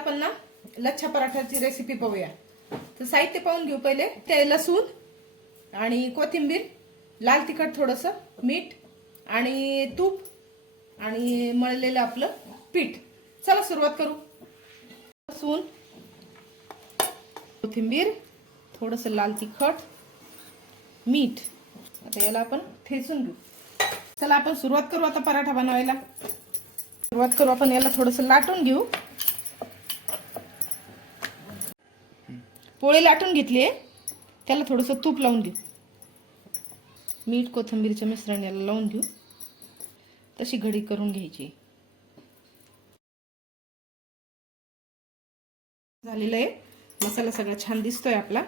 आपण ना लच्छा पराठाची रेसिपी पाहूया। तर साहित्य पाहून घेऊ पहिले। ते लसूण आणि कोथिंबीर, लाल तिखट थोडंसं, मीठ आणि तूप आणि मळलेलं आपलं पीठ। चला सुरुवात करू। लसूण, कोथिंबीर, थोडंसं लाल तिखट, मीठ। आता याला आपण ठेचून घेऊ। चला आपण सुरुवात करू आता पराठा बनवायला। सुरुवात करू आपण याला थोडंसं लाटून घेऊ। पोळी लाटून घेतली आहे, त्याला थोडंसं तूप लावून घेऊ। मीठ कोथिंबीरचं मिश्रण याला लावून घेऊ। तशी घडी करून घ्यायची। झालेलं आहे, मसाला सगळा छान दिसतोय आपला।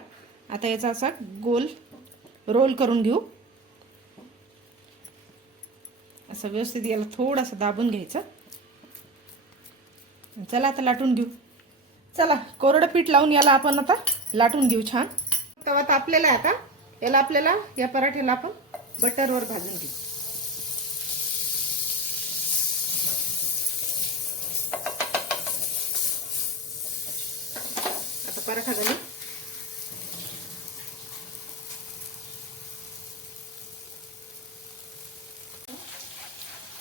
आता याचा असा गोल रोल करून घेऊ। असं व्यवस्थित याला थोडंसं दाबून घ्यायचं। चला आता लाटून घेऊ। चला कोरडं पीठ लावून याला आपण आता लाटून घेऊ छान। तवा तापलेला आहे, आता याला आपल्याला या पराठ्याला आपण बटरवर भाजून घेऊ। आता पराठा घालू।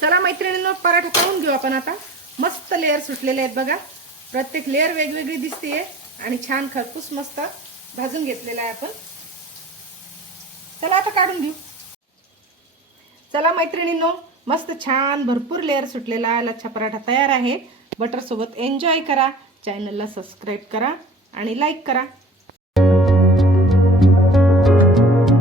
चला मैत्रिणींनो, पराठा तळून घेऊ आपण आता। मस्त लेयर सुटलेले आहेत बघा। प्रत्येक लेयर वेगवेगळी दिसतेय आणि छान खरपूस मस्त भाजून घेतलेला आहे आपण। चला आता काढून घेऊ। चला मैत्रिणींनो, मस्त छान भरपूर लेयर सुटलेला लच्छा पराठा तयार आहे। बटर सोबत एन्जॉय करा। चॅनलला सबस्क्राइब करा आणि लाईक करा।